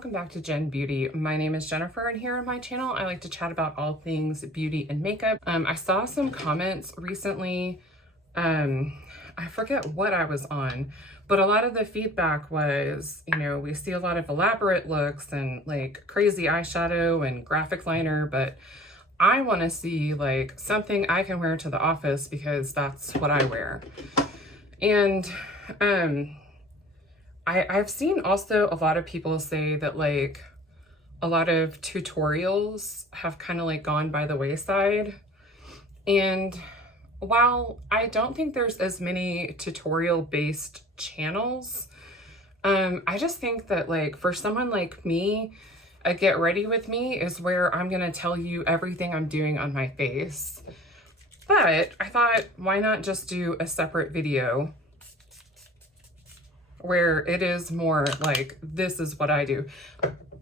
welcome back to Jen Beauty. My name is Jennifer, and here on my channel I like to chat about all things beauty and makeup. I saw some comments recently, I forget what I was on, but a lot of the feedback was, you know, we see a lot of elaborate looks and like crazy eyeshadow and graphic liner, but I want to see like something I can wear to the office because that's what I wear. And I've seen also a lot of people say that like a lot of tutorials have kind of like gone by the wayside. And while I don't think there's as many tutorial based channels, I just think that like for someone like me, a get ready with me is where I'm going to tell you everything I'm doing on my face. But I thought, why not just do a separate video where it is more like, this is what I do.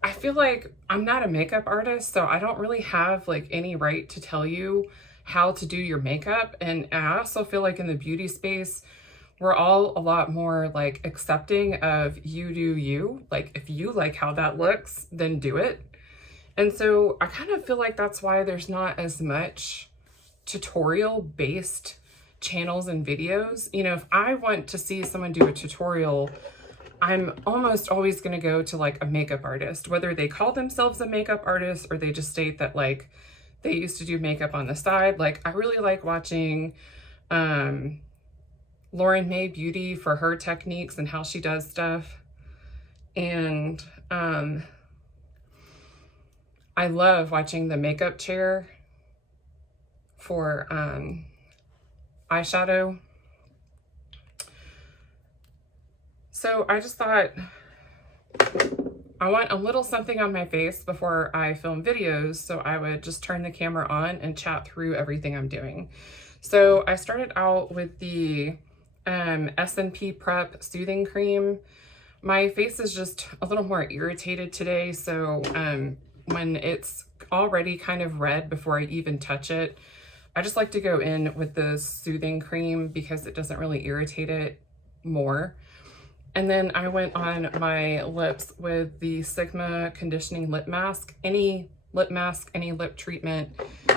I feel like I'm not a makeup artist, so I don't really have like any right to tell you how to do your makeup. And I also feel like in the beauty space, we're all a lot more like accepting of you do you. Like if you like how that looks, then do it. And so I kind of feel like that's why there's not as much tutorial based channels and videos. You know, if I want to see someone do a tutorial, I'm almost always going to go to like a makeup artist, whether they call themselves a makeup artist or they just state that like they used to do makeup on the side. Like I really like watching Lauren May Beauty for her techniques and how she does stuff. And I love watching the makeup chair for eyeshadow. So I just thought I want a little something on my face before I film videos, so I would just turn the camera on and chat through everything I'm doing. So I started out with the S&P Prep Soothing Cream. My face is just a little more irritated today, so when it's already kind of red before I even touch it, I just like to go in with the soothing cream because it doesn't really irritate it more. And then I went on my lips with the Sigma Conditioning Lip Mask. Any lip mask, any lip treatment,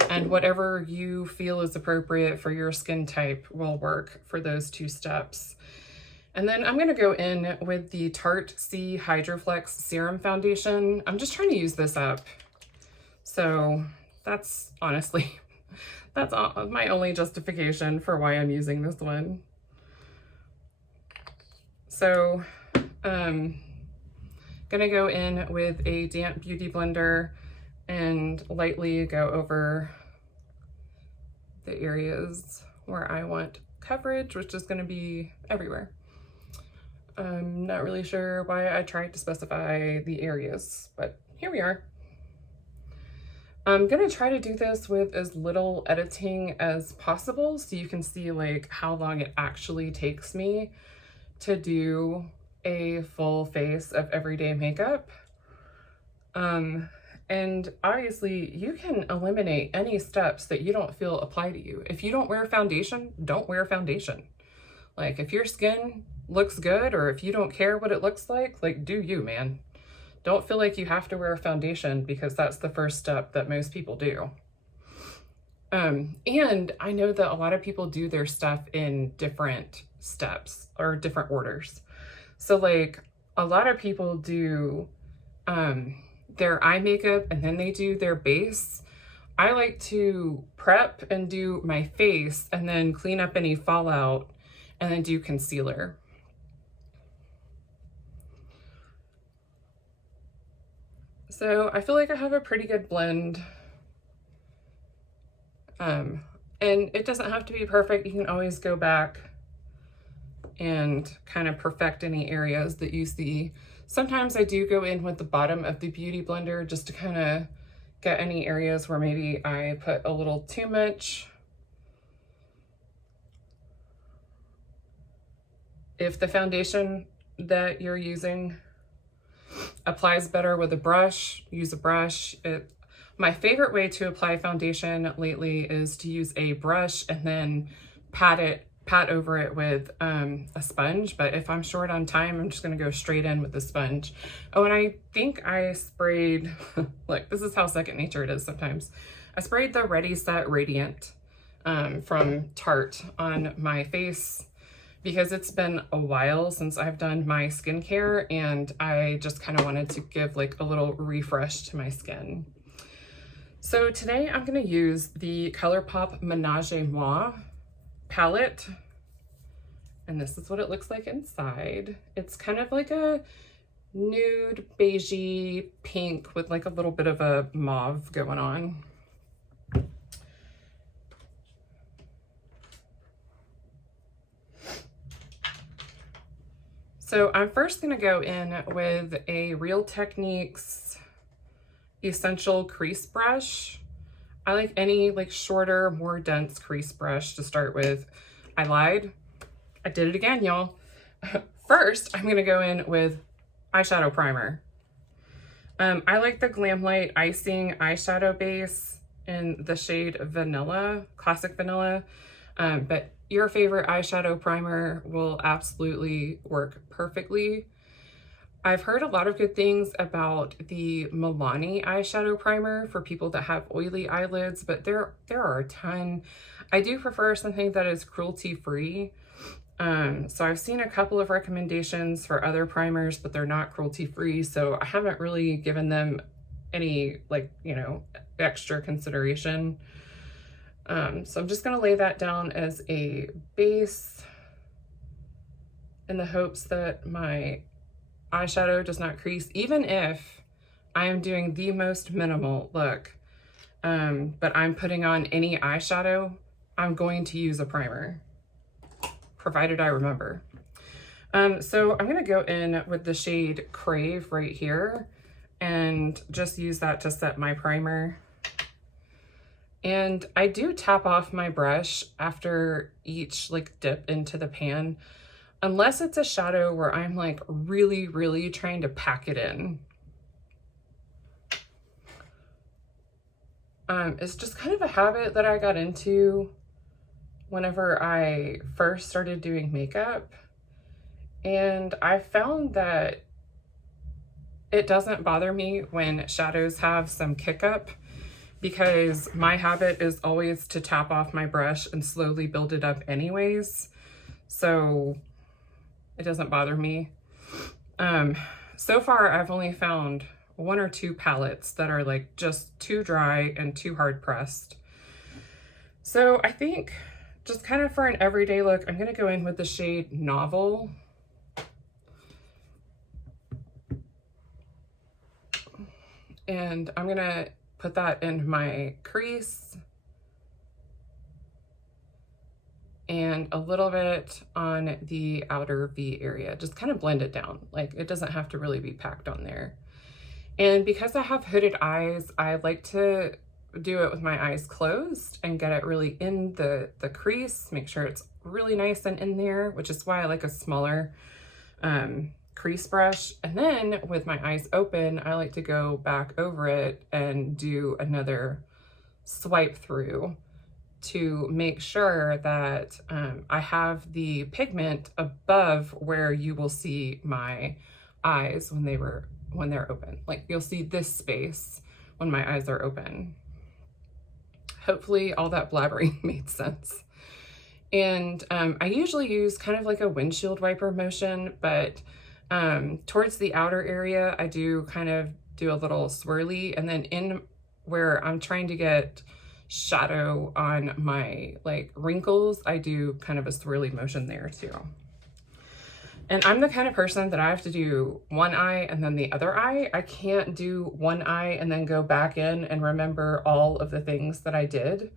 and whatever you feel is appropriate for your skin type will work for those two steps. And then I'm going to go in with the Tarte C Hydroflex Serum Foundation. I'm just trying to use this up. So that's honestly... that's my only justification for why I'm using this one. So, gonna go in with a damp beauty blender and lightly go over the areas where I want coverage, which is gonna be everywhere. I'm not really sure why I tried to specify the areas, but here we are. I'm gonna try to do this with as little editing as possible so you can see like how long it actually takes me to do a full face of everyday makeup. And obviously you can eliminate any steps that you don't feel apply to you. If you don't wear foundation, don't wear foundation. Like if your skin looks good or if you don't care what it looks like do you, man. Don't feel like you have to wear a foundation because that's the first step that most people do. And I know that a lot of people do their stuff in different steps or different orders. So like a lot of people do their eye makeup and then they do their base. I like to prep and do my face and then clean up any fallout and then do concealer. So I feel like I have a pretty good blend. And it doesn't have to be perfect. You can always go back and kind of perfect any areas that you see. Sometimes I do go in with the bottom of the beauty blender just to kind of get any areas where maybe I put a little too much. If the foundation that you're using applies better with a brush, use a brush. My favorite way to apply foundation lately is to use a brush and then pat it pat over it with a sponge, but if I'm short on time, I'm just gonna go straight in with the sponge. Oh, and I think I sprayed, look, this is how second nature it is sometimes. I sprayed the Ready Set Radiant from Tarte on my face because it's been a while since I've done my skincare and I just kind of wanted to give like a little refresh to my skin. So today I'm gonna use the ColourPop Menage a Moi palette, and this is what it looks like inside. It's kind of like a nude beigey pink with like a little bit of a mauve going on. So I'm first gonna go in with a Real Techniques Essential Crease Brush. I like any like shorter, more dense crease brush to start with. I lied. I did it again, y'all. First, I'm gonna go in with eyeshadow primer. I like the Glamlight Icing eyeshadow base in the shade Vanilla, Classic Vanilla, but your favorite eyeshadow primer will absolutely work perfectly. I've heard a lot of good things about the Milani eyeshadow primer for people that have oily eyelids, but there are a ton. I do prefer something that is cruelty-free. So I've seen a couple of recommendations for other primers, but they're not cruelty-free, so I haven't really given them any, like, you know, extra consideration. So I'm just gonna lay that down as a base in the hopes that my eyeshadow does not crease, even if I am doing the most minimal look, but I'm putting on any eyeshadow, I'm going to use a primer, provided I remember. So I'm gonna go in with the shade Crave right here and just use that to set my primer. And I do tap off my brush after each like dip into the pan, unless it's a shadow where I'm like really, really trying to pack it in. It's just kind of a habit that I got into whenever I first started doing makeup. And I found that it doesn't bother me when shadows have some kick up, because my habit is always to tap off my brush and slowly build it up anyways. So it doesn't bother me. So far, I've only found 1 or 2 palettes that are like just too dry and too hard pressed. So I think just kind of for an everyday look, I'm gonna go in with the shade Novel. And I'm gonna put that in my crease and a little bit on the outer V area. Just kind of blend it down. Like, it doesn't have to really be packed on there. And because I have hooded eyes, I like to do it with my eyes closed and get it really in the crease, make sure it's really nice and in there, which is why I like a smaller crease brush. And then with my eyes open, I like to go back over it and do another swipe through to make sure that I have the pigment above where you will see my eyes when they're open. Like, you'll see this space when my eyes are open. Hopefully all that blabbering made sense. And I usually use kind of like a windshield wiper motion, but towards the outer area, I do kind of do a little swirly, and then in where I'm trying to get shadow on my like wrinkles, I do kind of a swirly motion there too. And I'm the kind of person that I have to do one eye and then the other eye. I can't do one eye and then go back in and remember all of the things that I did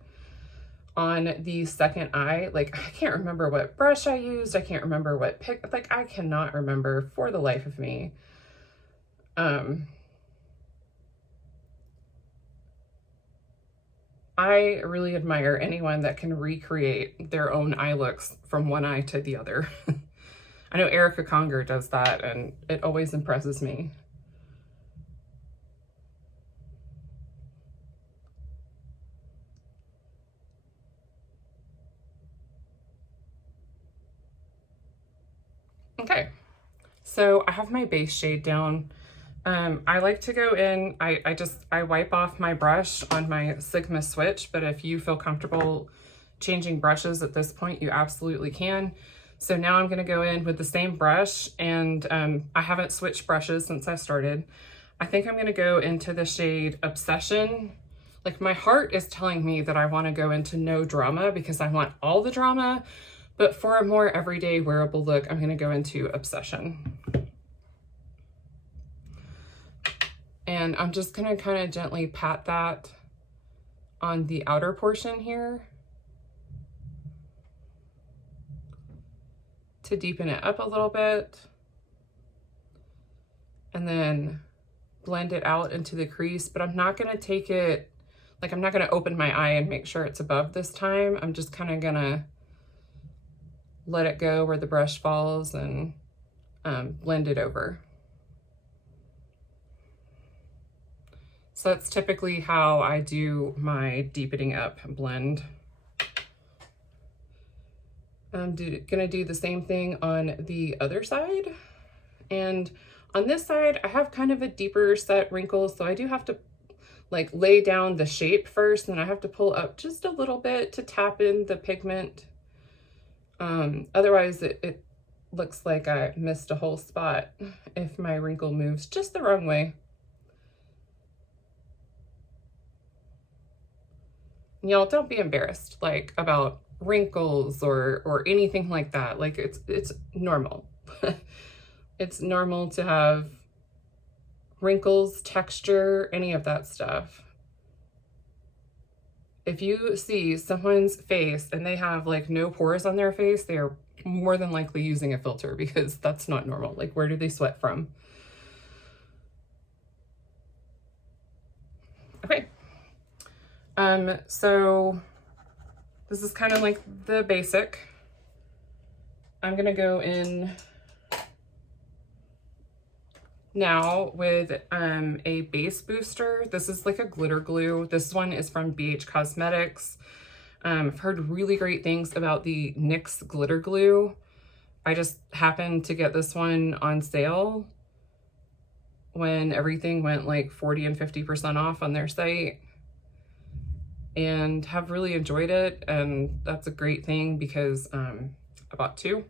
on the second eye. Like, I can't remember what brush I used. I can't remember what pick, like, I cannot remember for the life of me. I really admire anyone that can recreate their own eye looks from one eye to the other. I know Erica Conger does that, and it always impresses me. Okay, so I have my base shade down. I like to go in, I wipe off my brush on my Sigma switch, but if you feel comfortable changing brushes at this point, you absolutely can. So now I'm gonna go in with the same brush, and I haven't switched brushes since I started. I think I'm gonna go into the shade Obsession. Like, my heart is telling me that I wanna go into No Drama because I want all the drama, but for a more everyday wearable look, I'm gonna go into Obsession. And I'm just gonna kind of gently pat that on the outer portion here to deepen it up a little bit. And then blend it out into the crease, but I'm not gonna take it, like, I'm not gonna open my eye and make sure it's above this time. I'm just kind of gonna let it go where the brush falls and blend it over. So that's typically how I do my deepening up blend. I'm gonna do the same thing on the other side. And on this side, I have kind of a deeper set wrinkle, so I do have to like lay down the shape first, and I have to pull up just a little bit to tap in the pigment. Otherwise it looks like I missed a whole spot if my wrinkle moves just the wrong way. Y'all, don't be embarrassed like about wrinkles or anything like that. Like, it's normal. It's normal to have wrinkles, texture, any of that stuff. If you see someone's face and they have like no pores on their face, they are more than likely using a filter, because that's not normal. Like, where do they sweat from? Okay. So this is kind of like the basic. I'm gonna go in now with a base booster. This is like a glitter glue. This one is from BH Cosmetics. I've heard really great things about the NYX Glitter Glue. I just happened to get this one on sale when everything went like 40 and 50% off on their site, and have really enjoyed it. And that's a great thing because I bought two,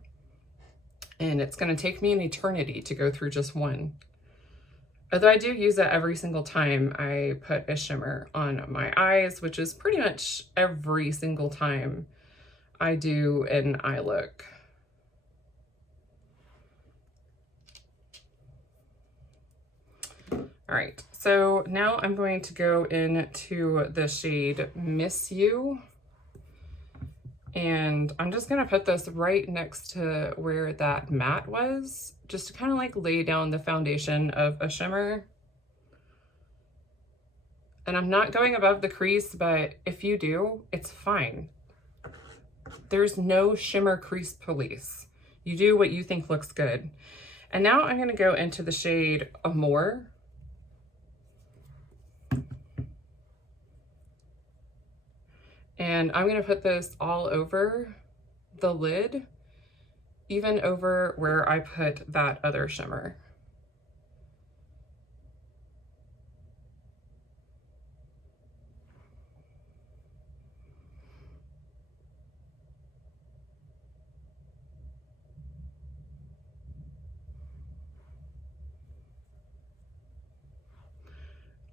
and it's gonna take me an eternity to go through just one. Although I do use it every single time I put a shimmer on my eyes, which is pretty much every single time I do an eye look. All right, so now I'm going to go into the shade Miss You. And I'm just gonna put this right next to where that matte was, just to kind of like lay down the foundation of a shimmer. And I'm not going above the crease, but if you do, it's fine. There's no shimmer crease police. You do what you think looks good. And now I'm gonna go into the shade Amore. And I'm gonna put this all over the lid, even over where I put that other shimmer.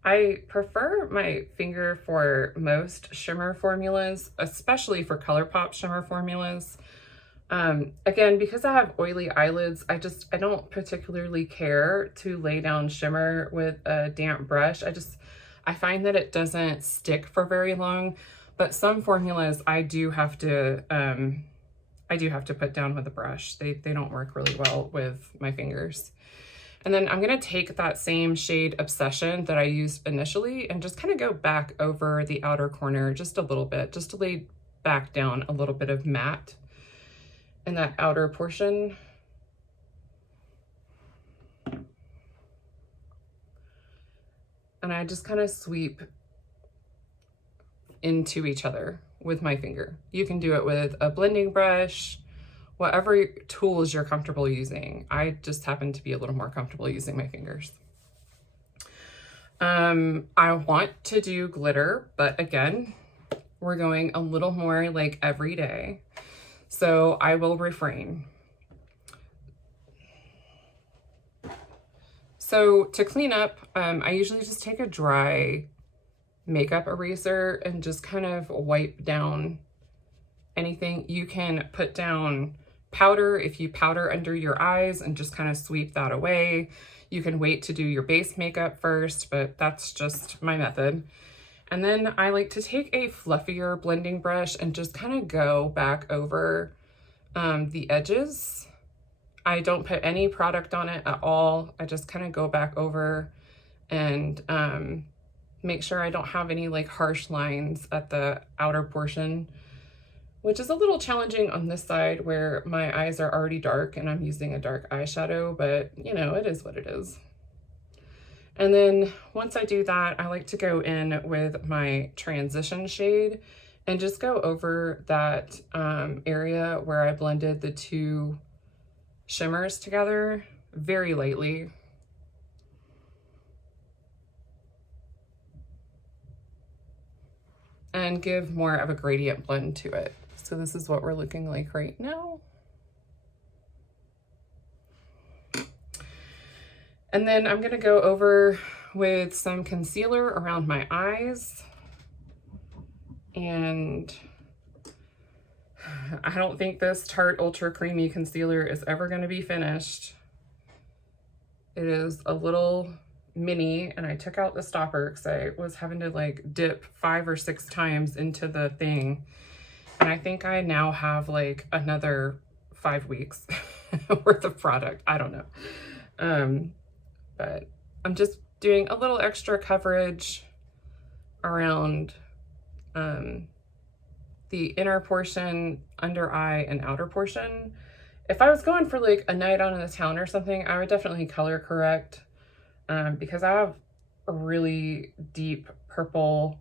I prefer my finger for most shimmer formulas, especially for ColourPop shimmer formulas. Again, because I have oily eyelids, I don't particularly care to lay down shimmer with a damp brush. I find that it doesn't stick for very long, but some formulas I do have to put down with a brush. They don't work really well with my fingers. And then I'm gonna take that same shade Obsession that I used initially and just kind of go back over the outer corner just a little bit, just to lay back down a little bit of matte in that outer portion. And I just kind of sweep into each other with my finger. You can do it with a blending brush whatever tools you're comfortable using. I just happen to be a little more comfortable using my fingers. I want to do glitter, but again, we're going a little more like every day, so I will refrain. So to clean up, I usually just take a dry makeup eraser and just kind of wipe down anything. You can put down powder if you powder under your eyes and just kind of sweep that away. You can wait to do your base makeup first, but that's just my method. And then I like to take a fluffier blending brush and just kind of go back over the edges. I don't put any product on it at all. I just kind of go back over and make sure I don't have any like harsh lines at the outer portion, which is a little challenging on this side where my eyes are already dark and I'm using a dark eyeshadow, but you know, it is what it is. And then once I do that, I like to go in with my transition shade and just go over that area where I blended the two shimmers together very lightly. And give more of a gradient blend to it. So this is what we're looking like right now. And then I'm gonna go over with some concealer around my eyes. And I don't think this Tarte Ultra Creamy Concealer is ever gonna be finished. It is a little mini, and I took out the stopper because I was having to like dip 5 or 6 times into the thing. And I think I now have like another 5 weeks worth of product. I don't know. But I'm just doing a little extra coverage around the inner portion, under eye, and outer portion. If I was going for like a night out in the town or something, I would definitely color correct because I have a really deep purple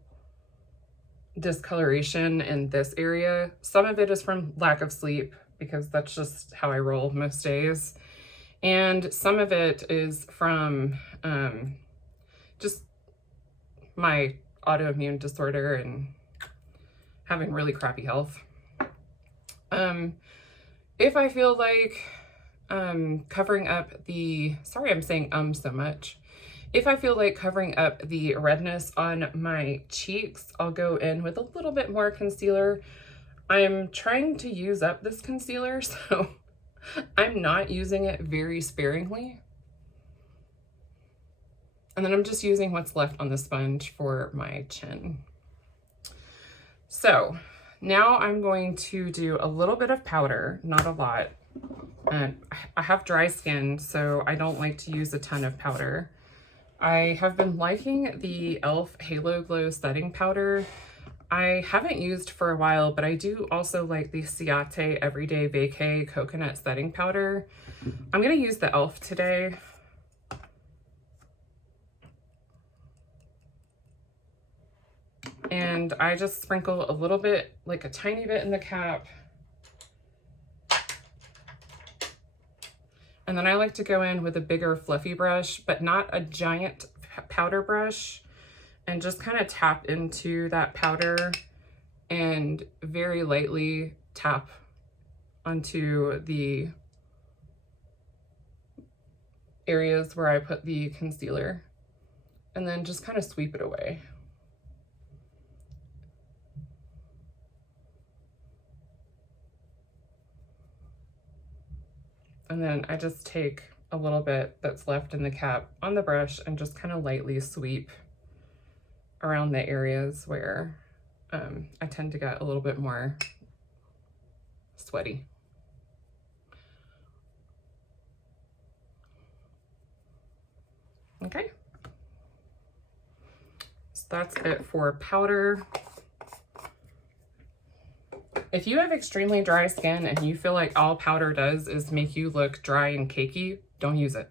discoloration in this area. Some of it is from lack of sleep because that's just how I roll most days. And some of it is from just my autoimmune disorder and having really crappy health. If I feel like covering up the, sorry I'm saying so much. If I feel like covering up the redness on my cheeks, I'll go in with a little bit more concealer. I'm trying to use up this concealer, so I'm not using it very sparingly. And then I'm just using what's left on the sponge for my chin. So now I'm going to do a little bit of powder, not a lot. I have dry skin, so I don't like to use a ton of powder. I have been liking the e.l.f. Halo Glow setting powder. I haven't used for a while, but I do also like the Ciate Everyday Vacay Coconut Setting Powder. I'm gonna use the e.l.f. today. And I just sprinkle a little bit, like a tiny bit in the cap. And then I like to go in with a bigger fluffy brush, but not a giant powder brush, and just kind of tap into that powder and very lightly tap onto the areas where I put the concealer, and then just kind of sweep it away. And then I just take a little bit that's left in the cap on the brush and just kind of lightly sweep around the areas where I tend to get a little bit more sweaty. Okay. So that's it for powder. If you have extremely dry skin and you feel like all powder does is make you look dry and cakey, don't use it.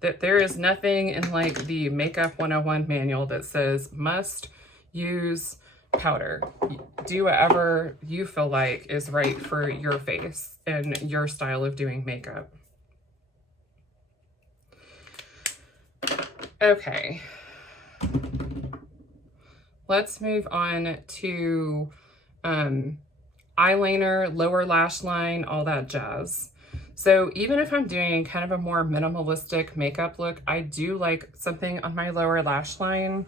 That there is nothing in like the Makeup 101 manual that says must use powder. Do whatever you feel like is right for your face and your style of doing makeup. Okay. Let's move on to eyeliner, lower lash line, all that jazz. So even if I'm doing kind of a more minimalistic makeup look, I do like something on my lower lash line,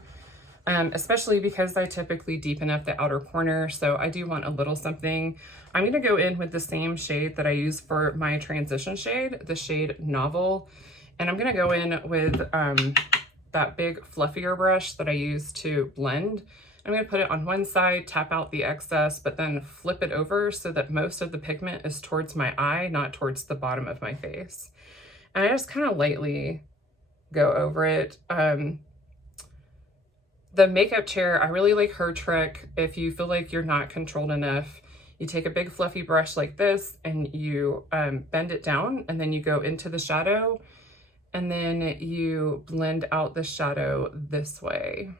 especially because I typically deepen up the outer corner. So I do want a little something. I'm gonna go in with the same shade that I use for my transition shade, the shade Novel. And I'm gonna go in with that big fluffier brush that I use to blend. I'm gonna put it on one side, tap out the excess, but then flip it over so that most of the pigment is towards my eye, not towards the bottom of my face. And I just kind of lightly go over it. The makeup chair, I really like her trick. If you feel like you're not controlled enough, you take a big fluffy brush like this and you bend it down, and then you go into the shadow, and then you blend out the shadow this way.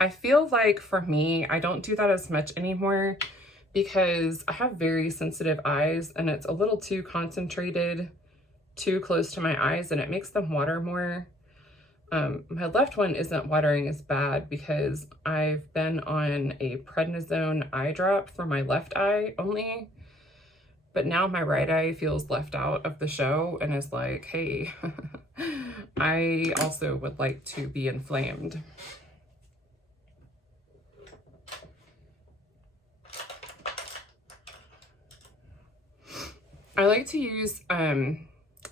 I feel like for me, I don't do that as much anymore because I have very sensitive eyes and it's a little too concentrated, too close to my eyes, and it makes them water more. My left one isn't watering as bad because I've been on a prednisone eye drop for my left eye only. But now my right eye feels left out of the show and is like, hey, I also would like to be inflamed. I like to use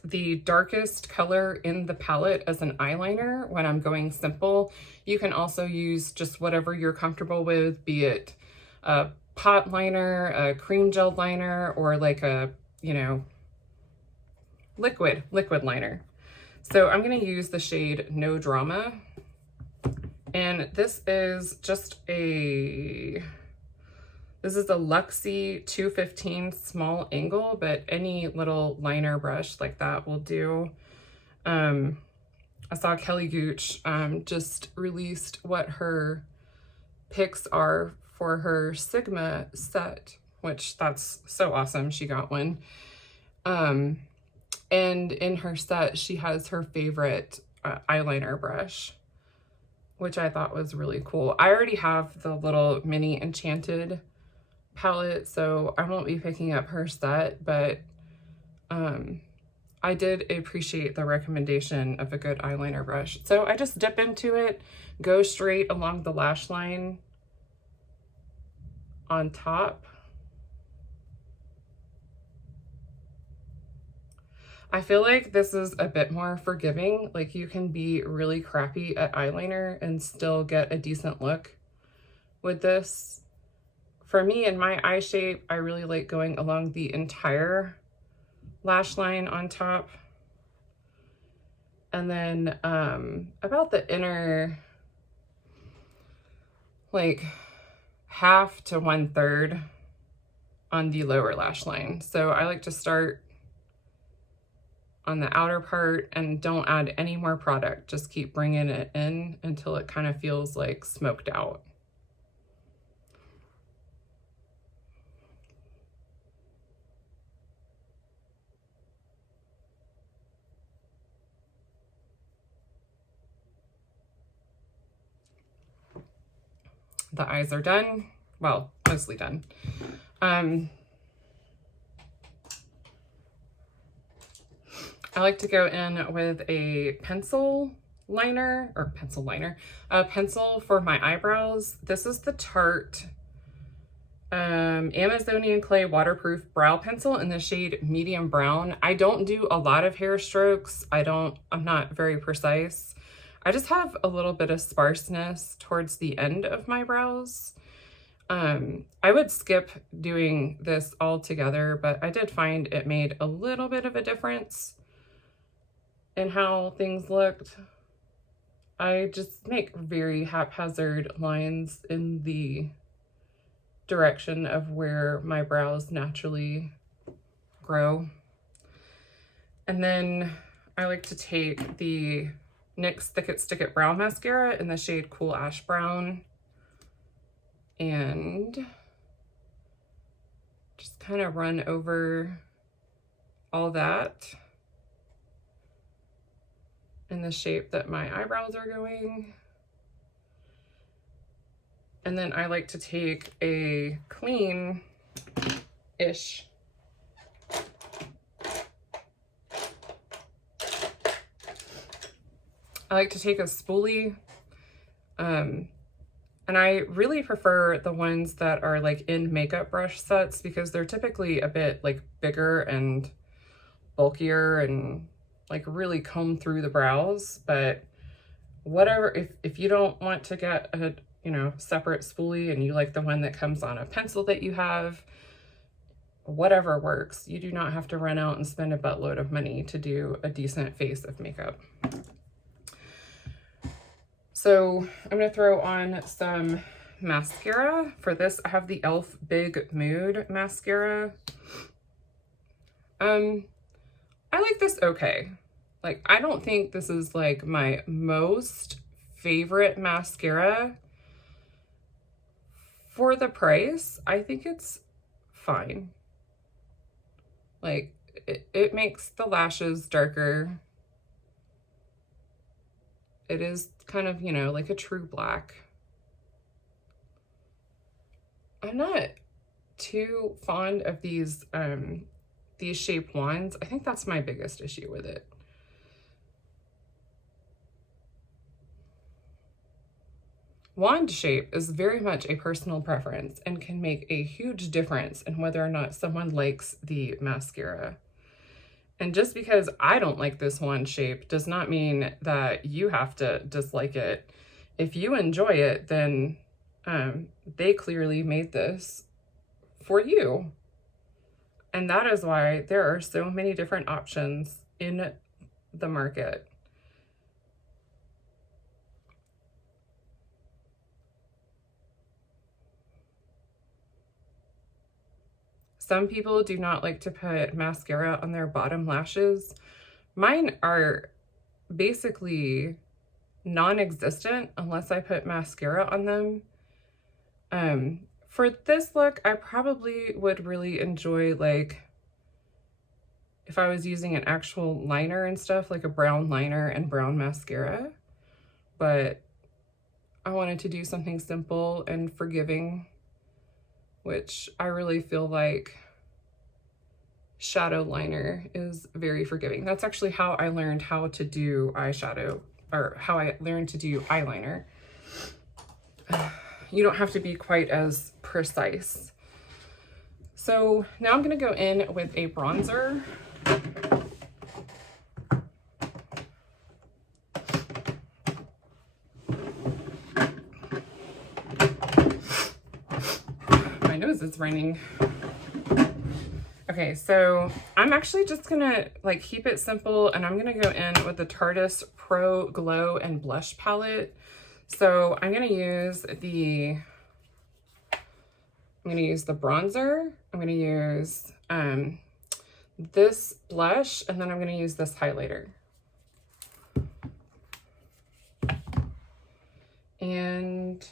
the darkest color in the palette as an eyeliner when I'm going simple. You can also use just whatever you're comfortable with, be it a pot liner, a cream gel liner, or like a, you know, liquid liner. So I'm going to use the shade No Drama. And this is just this is a Luxie 215 small angle, but any little liner brush like that will do. I saw Kelly Gooch just released what her picks are for her Sigma set, which that's so awesome. She got one. And in her set, she has her favorite eyeliner brush, which I thought was really cool. I already have the little mini Enchanted palette, so I won't be picking up her set, but I did appreciate the recommendation of a good eyeliner brush. So I just dip into it, go straight along the lash line on top. I feel like this is a bit more forgiving. Like you can be really crappy at eyeliner and still get a decent look with this. For me and my eye shape, I really like going along the entire lash line on top. And then about the inner, like half to 1/3 on the lower lash line. So I like to start on the outer part and don't add any more product. Just keep bringing it in until it kind of feels like smoked out. The eyes are done. Well, mostly done. I like to go in with a pencil for my eyebrows. This is the Tarte Amazonian Clay Waterproof Brow Pencil in the shade Medium Brown. I don't do a lot of hair strokes. I'm not very precise. I just have a little bit of sparseness towards the end of my brows. I would skip doing this altogether, but I did find it made a little bit of a difference in how things looked. I just make very haphazard lines in the direction of where my brows naturally grow. And then I like to take the NYX Thick It Stick It Brow Mascara in the shade Cool Ash Brown. and just kind of run over all that in the shape that my eyebrows are going. And then I like to take a clean-ish I like to take a spoolie, and I really prefer the ones that are like in makeup brush sets because they're typically a bit like bigger and bulkier and like really comb through the brows. But whatever, if you don't want to get a, you know, separate spoolie and you like the one that comes on a pencil that you have, whatever works. You do not have to run out and spend a buttload of money to do a decent face of makeup. So I'm going to throw on some mascara. For this, I have the e.l.f. Big Mood mascara. I like this okay. Like, I don't think this is like my most favorite mascara. For the price, I think it's fine. Like, it makes the lashes darker. It is kind of, you know, like a true black. I'm not too fond of these shape wands. I think that's my biggest issue with it. Wand shape is very much a personal preference and can make a huge difference in whether or not someone likes the mascara. And just because I don't like this wand shape does not mean that you have to dislike it. If you enjoy it, then they clearly made this for you. And that is why there are so many different options in the market. Some people do not like to put mascara on their bottom lashes. Mine are basically non-existent unless I put mascara on them. For this look, I probably would really enjoy, like, if I was using an actual liner and stuff, like a brown liner and brown mascara. But I wanted to do something simple and forgiving, which I really feel like shadow liner is very forgiving. That's actually how I learned how to do eyeshadow, or how I learned to do eyeliner. You don't have to be quite as precise. So now I'm gonna go in with a bronzer. My nose is running. Okay, so I'm actually just gonna like keep it simple, and I'm gonna go in with the Tarte Pro Glow and Blush palette. So I'm gonna use the bronzer. I'm gonna use this blush, and then I'm gonna use this highlighter. And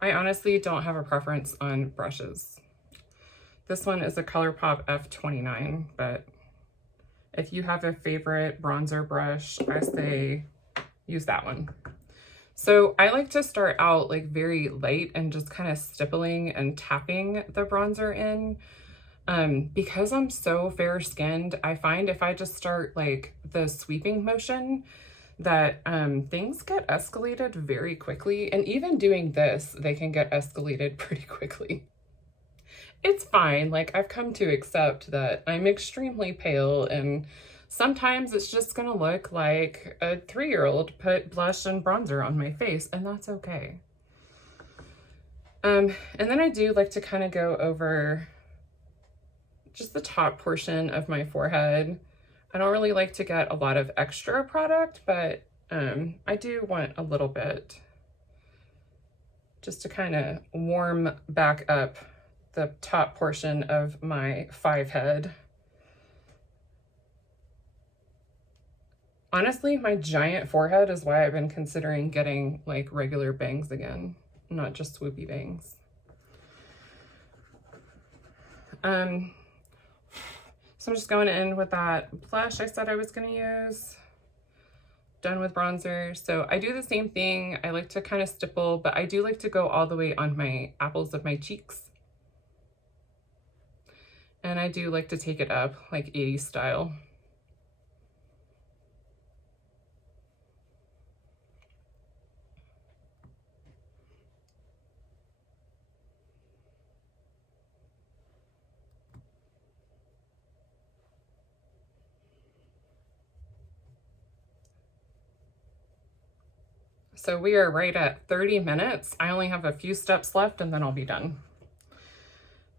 I honestly don't have a preference on brushes. This one is a ColourPop F29, but if you have a favorite bronzer brush, I say use that one. So I like to start out like very light and just kind of stippling and tapping the bronzer in. Because I'm so fair skinned, I find if I just start like the sweeping motion that things get escalated very quickly. And even doing this, they can get escalated pretty quickly. It's fine. Like, I've come to accept that I'm extremely pale, and sometimes it's just gonna look like a 3-year-old put blush and bronzer on my face, and that's okay. And then I do like to kind of go over just the top portion of my forehead. I don't really like to get a lot of extra product, but I do want a little bit just to kind of warm back up the top portion of my 5 head. Honestly, my giant forehead is why I've been considering getting like regular bangs again, not just swoopy bangs. So I'm just going in with that blush I said I was going to use. Done with bronzer. So I do the same thing. I like to kind of stipple, but I do like to go all the way on my apples of my cheeks. And I do like to take it up like 80s style. So we are right at 30 minutes. I only have a few steps left and then I'll be done.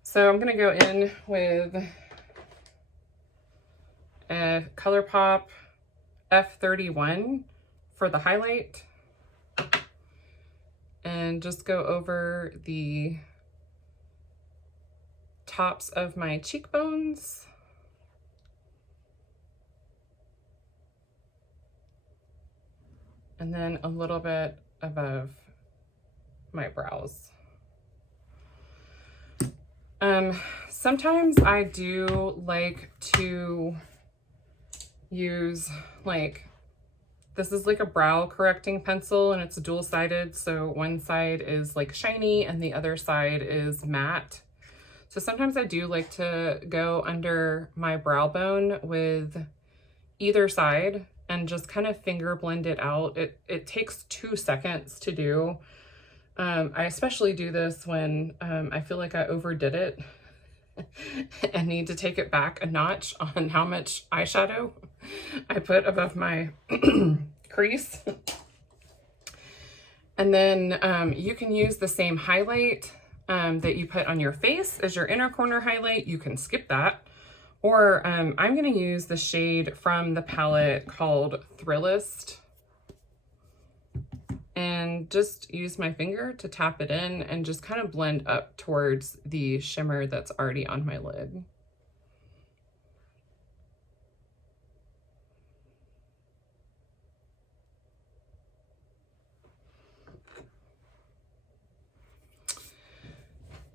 So I'm gonna go in with a ColourPop F31 for the highlight and just go over the tops of my cheekbones. And then a little bit above my brows. Sometimes I do like to use like, this is like a brow correcting pencil and it's dual-sided. So one side is like shiny and the other side is matte. So sometimes I do like to go under my brow bone with either side and just kind of finger blend it out. It takes 2 seconds to do. I especially do this when I feel like I overdid it and need to take it back a notch on how much eyeshadow I put above my crease. And then you can use the same highlight that you put on your face as your inner corner highlight. You can skip that. Or I'm going to use the shade from the palette called Thrillist and just use my finger to tap it in and just kind of blend up towards the shimmer that's already on my lid.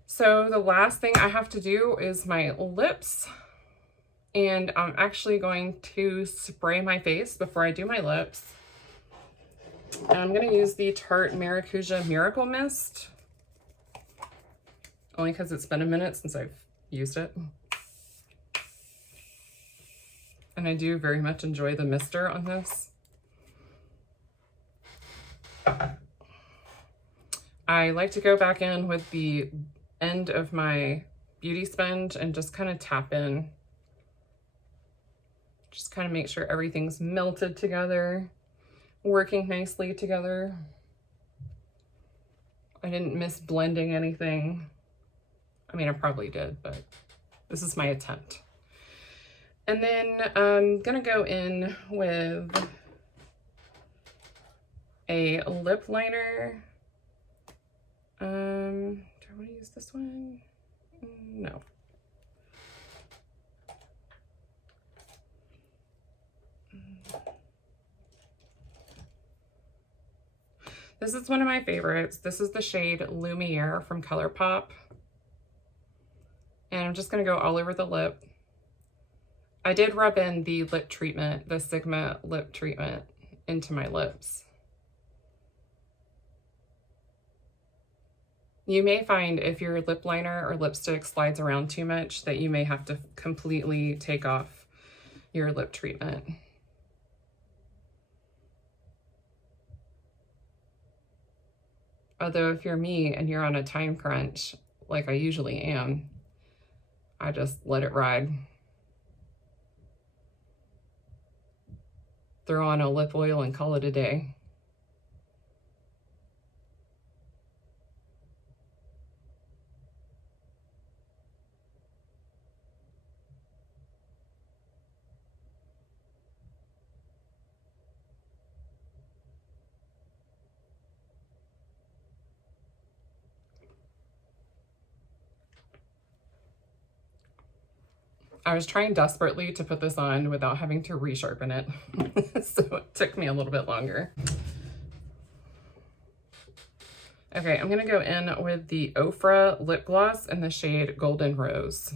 So the last thing I have to do is my lips. And I'm actually going to spray my face before I do my lips. And I'm going to use the Tarte Maracuja Miracle Mist. Only because it's been a minute since I've used it. And I do very much enjoy the mister on this. I like to go back in with the end of my beauty sponge and just kind of tap in. Just kind of make sure everything's melted together, working nicely together. I didn't miss blending anything. I mean, I probably did, but this is my attempt. And then I'm gonna go in with a lip liner. Do I want to use this one? No. This is one of my favorites. This is the shade Lumiere from ColourPop. And I'm just gonna go all over the lip. I did rub in the lip treatment, the Sigma lip treatment, into my lips. You may find if your lip liner or lipstick slides around too much that you may have to completely take off your lip treatment. Although if you're me and you're on a time crunch, like I usually am, I just let it ride. Throw on a lip oil and call it a day. I was trying desperately to put this on without having to resharpen it. So it took me a little bit longer. Okay, I'm gonna go in with the Ofra lip gloss in the shade Golden Rose.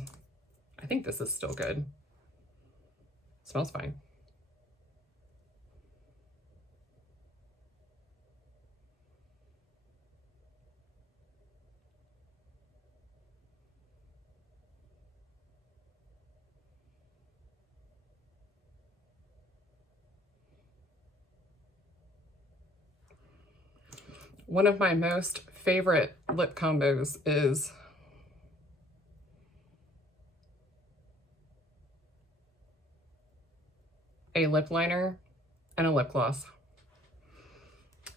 I think this is still good. Smells fine. One of my most favorite lip combos is a lip liner and a lip gloss.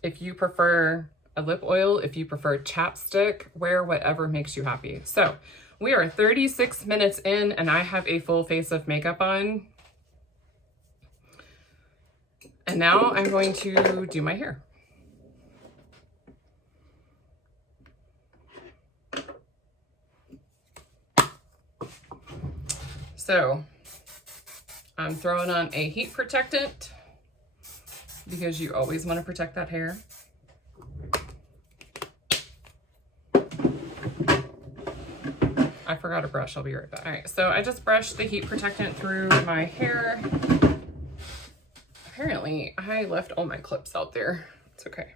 If you prefer a lip oil, if you prefer chapstick, wear whatever makes you happy. So we are 36 minutes in and I have a full face of makeup on. And now I'm going to do my hair. So I'm throwing on a heat protectant because you always want to protect that hair. I forgot a brush, I'll be right back. All right, so I just brushed the heat protectant through my hair. Apparently I left all my clips out there. It's okay.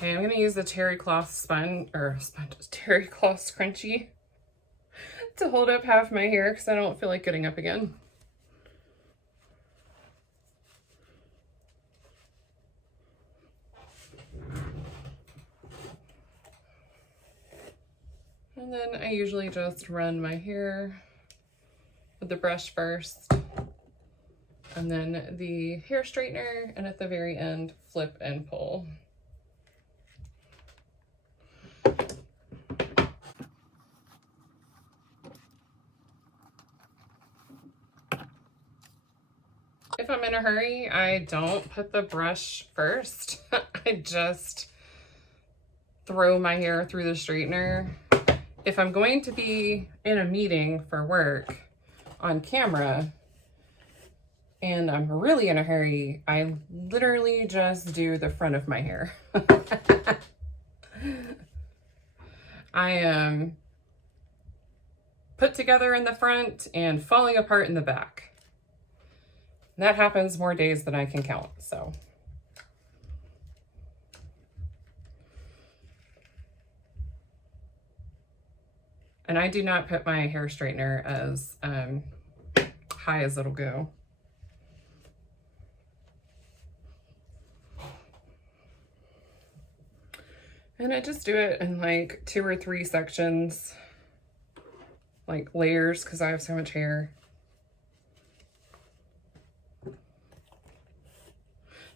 Okay, I'm gonna use the terry cloth terry cloth scrunchie to hold up half my hair because I don't feel like getting up again. And then I usually just run my hair with the brush first, and then the hair straightener, and at the very end, flip and pull. If I'm in a hurry, I don't put the brush first. I just throw my hair through the straightener. If I'm going to be in a meeting for work on camera and I'm really in a hurry, I literally just do the front of my hair. I am put together in the front and falling apart in the back. And that happens more days than I can count, so. And I do not put my hair straightener as high as it'll go. And I just do it in like 2 or 3 sections, like layers, because I have so much hair.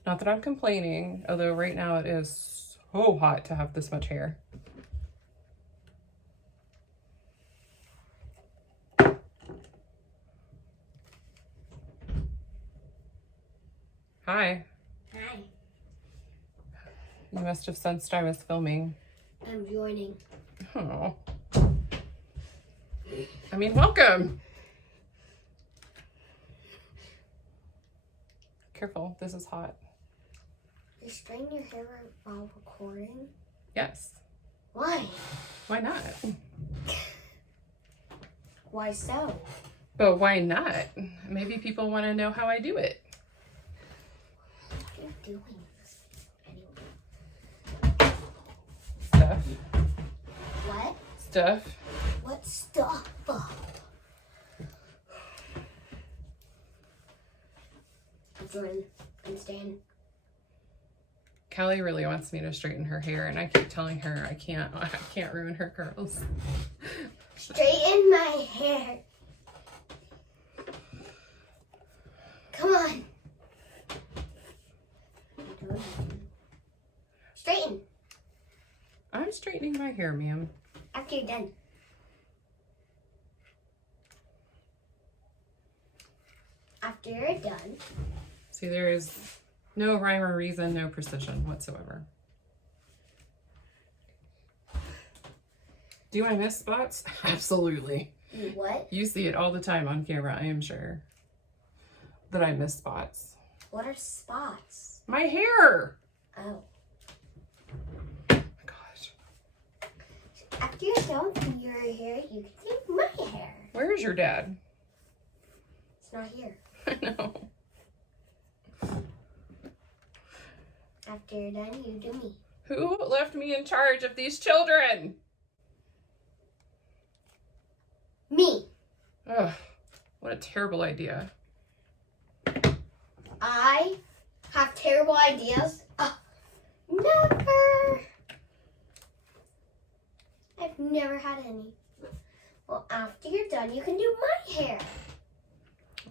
Not that I'm complaining, although right now it is so hot to have this much hair. Hi. Hi. You must have sensed I was filming. I'm joining. Oh. I mean, welcome. Careful, this is hot. You straighten your hair while recording? Yes. Why? Why not? Why so? But why not? Maybe people want to know how I do it. What are you doing this anyway? Stuff. What? Stuff. What stuff? Join and stand. Callie really wants me to straighten her hair, and I keep telling her I can't ruin her curls. Straighten my hair. Come on. Straighten. I'm straightening my hair, ma'am. After you're done. After you're done. See, there is no rhyme or reason, no precision whatsoever. Do I miss spots? Absolutely. What? You see it all the time on camera, I am sure. That I miss spots. What are spots? My hair! Oh. Oh my gosh. After you're done with your hair, you can take my hair. Where's your dad? It's not here. I know. After you're done, you do me. Who left me in charge of these children? Me. Ugh, what a terrible idea. I have terrible ideas. Never. I've never had any. Well, after you're done, you can do my hair.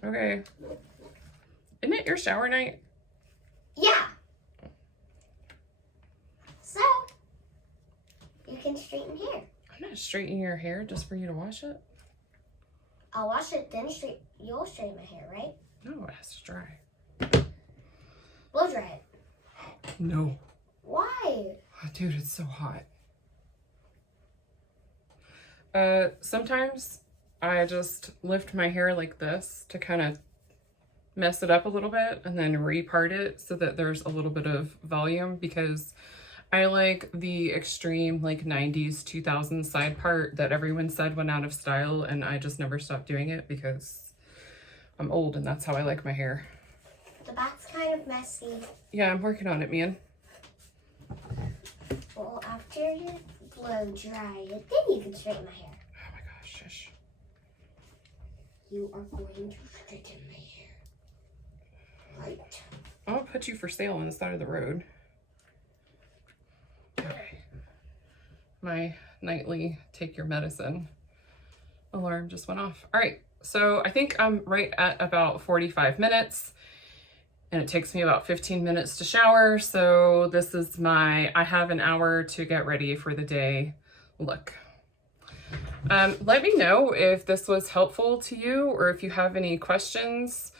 Okay. Isn't it your shower night? Yeah. So, you can straighten hair. I'm not straightening your hair just for you to wash it. I'll wash it, then you'll straighten my hair, right? No, it has to dry. Blow dry it. No. Why? Oh, dude, it's so hot. Sometimes I just lift my hair like this to kind of mess it up a little bit and then repart it so that there's a little bit of volume, because I like the extreme like 90s, 2000s side part that everyone said went out of style, and I just never stopped doing it because I'm old and that's how I like my hair. The back's kind of messy. Yeah, I'm working on it, man. Well, after you blow dry it, then you can straighten my hair. Oh my gosh, shush. You are going to straighten my hair. Right. I'll put you for sale on the side of the road. Okay. My nightly take your medicine alarm just went off. All right, so I think I'm right at about 45 minutes. And it takes me about 15 minutes to shower. So this is I have an hour to get ready for the day look. Let me know if this was helpful to you or if you have any questions.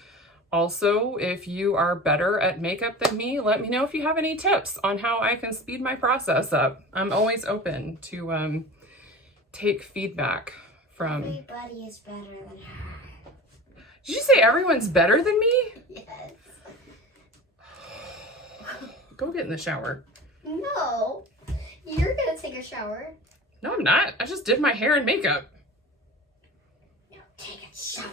Also, if you are better at makeup than me, let me know if you have any tips on how I can speed my process up. I'm always open to take feedback from... Everybody is better than her. Did you say everyone's better than me? Yes. Go get in the shower. No. You're going to take a shower. No, I'm not. I just did my hair and makeup. No, take a shower.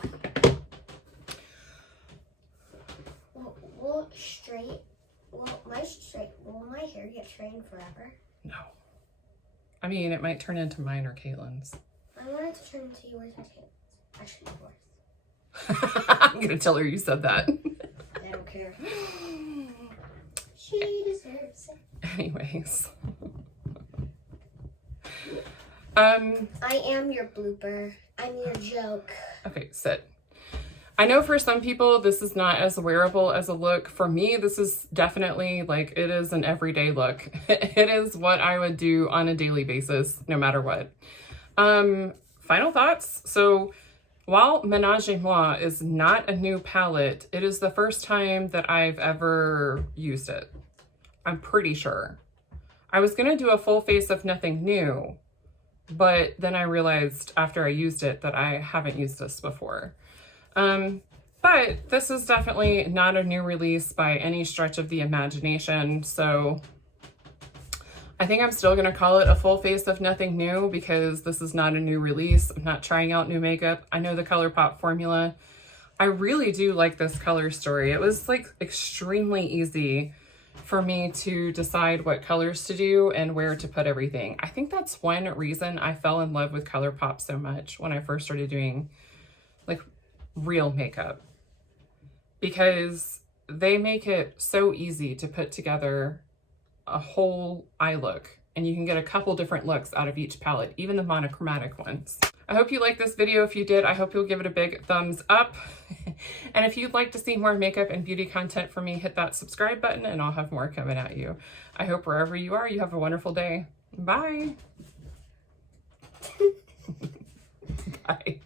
Will my hair get straightened forever? No. I mean, it might turn into mine or Caitlin's. I want it to turn into yours or Caitlin's. Actually, yours. I'm going to tell her you said that. I don't care. She deserves it. Anyways. I am your blooper. I'm your joke. Okay, sit. I know for some people this is not as wearable as a look. For me, this is definitely like, it is an everyday look. It is what I would do on a daily basis, no matter what. Final thoughts. So while Ménage à Moi is not a new palette, it is the first time that I've ever used it. I'm pretty sure. I was gonna do a full face of nothing new, but then I realized after I used it that I haven't used this before. But this is definitely not a new release by any stretch of the imagination. So I think I'm still gonna call it a full face of nothing new because this is not a new release. I'm not trying out new makeup. I know the ColourPop formula. I really do like this color story. It was like extremely easy for me to decide what colors to do and where to put everything. I think that's one reason I fell in love with ColourPop so much when I first started doing like real makeup, because they make it so easy to put together a whole eye look, and you can get a couple different looks out of each palette, even the monochromatic ones. I hope you liked this video. If you did, I hope you'll give it a big thumbs up, And if you'd like to see more makeup and beauty content from me, hit that subscribe button and I'll have more coming at you. I hope wherever you are, you have a wonderful day. Bye. Bye.